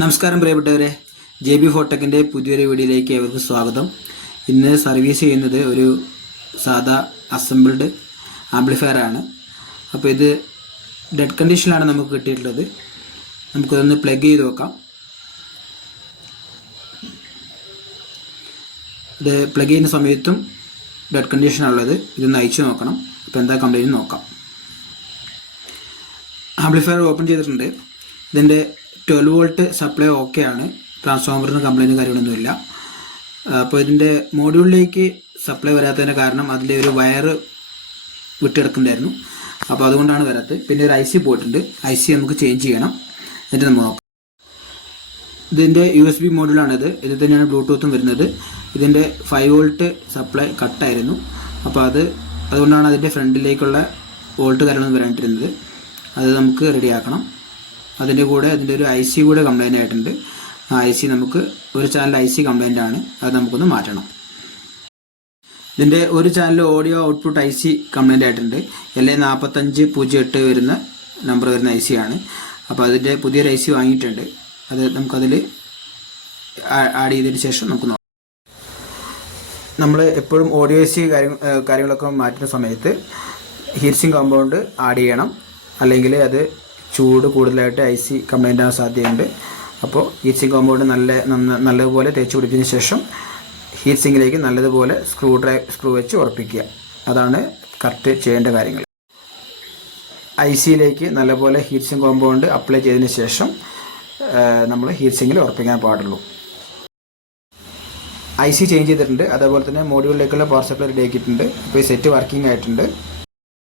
നമസ്കാരം പ്രിയപ്പെട്ടവരെ, JB ഫോട്ടെക്കിൻ്റെ പുതിയൊരു വീഡിയോയിലേക്ക് ഏവർക്കും സ്വാഗതം. ഇന്ന് സർവീസ് ചെയ്യുന്നത് ഒരു സാധാ അസംബിൾഡ് ആംപ്ലിഫയർ ആണ്. അപ്പോൾ ഇത് ഡെഡ് കണ്ടീഷനിലാണ് നമുക്ക് കിട്ടിയിട്ടുള്ളത്. നമുക്കിതൊന്ന് പ്ലഗ് ചെയ്ത് നോക്കാം. ഇത് പ്ലഗ് ചെയ്യുന്ന സമയത്തും ഡെഡ് കണ്ടീഷനാണുള്ളത്. ഇതൊന്ന് അയച്ചു നോക്കണം. അപ്പോൾ എന്താ കംപ്ലൈൻറ്റ് നോക്കാം. ആംപ്ലിഫയർ ഓപ്പൺ ചെയ്തിട്ടുണ്ട്. ഇതിൻ്റെ 12 വോൾട്ട് സപ്ലൈ ഓക്കെ ആണ്. ട്രാൻസ്ഫോമറിന് കംപ്ലൈൻറ്റും കാര്യങ്ങളൊന്നുമില്ല. അപ്പോൾ ഇതിൻ്റെ മോഡ്യൂളിലേക്ക് സപ്ലൈ വരാത്തതിൻ്റെ കാരണം അതിലെ ഒരു വയർ വിട്ടെടുക്കുന്നുണ്ടായിരുന്നു. അപ്പോൾ അതുകൊണ്ടാണ് വരാത്തത്. പിന്നെ ഒരു IC പോയിട്ടുണ്ട്. IC നമുക്ക് ചേഞ്ച് ചെയ്യണം. എന്നിട്ട് നമ്മൾ നോക്കാം. ഇതിൻ്റെ USB മോഡ്യൂളാണിത്. ഇതിൽ തന്നെയാണ് ബ്ലൂടൂത്തും വരുന്നത്. ഇതിൻ്റെ 5 വോൾട്ട് സപ്ലൈ കട്ടായിരുന്നു. അപ്പോൾ അതുകൊണ്ടാണ് അതിൻ്റെ ഫ്രണ്ടിലേക്കുള്ള വോൾട്ട് കാര്യങ്ങളൊന്നും വരാണ്ടിരുന്നത്. അത് നമുക്ക് റെഡിയാക്കണം. അതിൻ്റെ കൂടെ അതിൻ്റെ ഒരു IC കൂടെ കംപ്ലൈൻ്റ് ആയിട്ടുണ്ട്. ആ IC നമുക്ക് ഒരു ചാനൽ IC കംപ്ലൈൻ്റ് ആണ്. അത് നമുക്കൊന്ന് മാറ്റണം. ഇതിൻ്റെ ഒരു channel audio output IC complaint ആയിട്ടുണ്ട്. LA4508 വരുന്ന നമ്പർ വരുന്ന IC ആണ്. അപ്പോൾ അതിൻ്റെ പുതിയൊരു IC വാങ്ങിയിട്ടുണ്ട്. അത് നമുക്കതിൽ ആഡ് ചെയ്തതിന് ശേഷം നമുക്ക് നോക്കാം. നമ്മൾ എപ്പോഴും ഓഡിയോ IC കാര്യങ്ങളൊക്കെ മാറ്റുന്ന സമയത്ത് ഹീറ്റ്സിങ് കോമ്പൗണ്ട് ആഡ് ചെയ്യണം. അല്ലെങ്കിൽ അത് ചൂട് കൂടുതലായിട്ട് IC കംപ്ലൈൻ്റ് ആകാൻ സാധ്യതയുണ്ട്. അപ്പോൾ ഹീറ്റ് സിങ്ക് കോമ്പൗണ്ട് നല്ലതുപോലെ തേച്ച് പിടിപ്പിച്ചതിന് ശേഷം ഹീറ്റ് സിങ്കിലേക്ക് നല്ലതുപോലെ സ്ക്രൂ വെച്ച് ഉറപ്പിക്കുക. അതാണ് കറക്റ്റ് ചെയ്യേണ്ട കാര്യങ്ങൾ. ICയിലേക്ക് നല്ലപോലെ ഹീറ്റ് സിങ്ക് കോമ്പൗണ്ട് അപ്ലൈ ചെയ്തതിന് ശേഷം നമ്മൾ ഹീറ്റ് സിങ്കിൽ ഉറപ്പിക്കാൻ പാടുള്ളൂ. IC ചേഞ്ച് ചെയ്തിട്ടുണ്ട്. അതേപോലെ തന്നെ മോഡ്യൂളിലേക്കുള്ള പവർ സപ്ലൈ റെഡി ആക്കിയിട്ടുണ്ട്. അപ്പോൾ ഈ സെറ്റ് വർക്കിംഗ് ആയിട്ടുണ്ട്.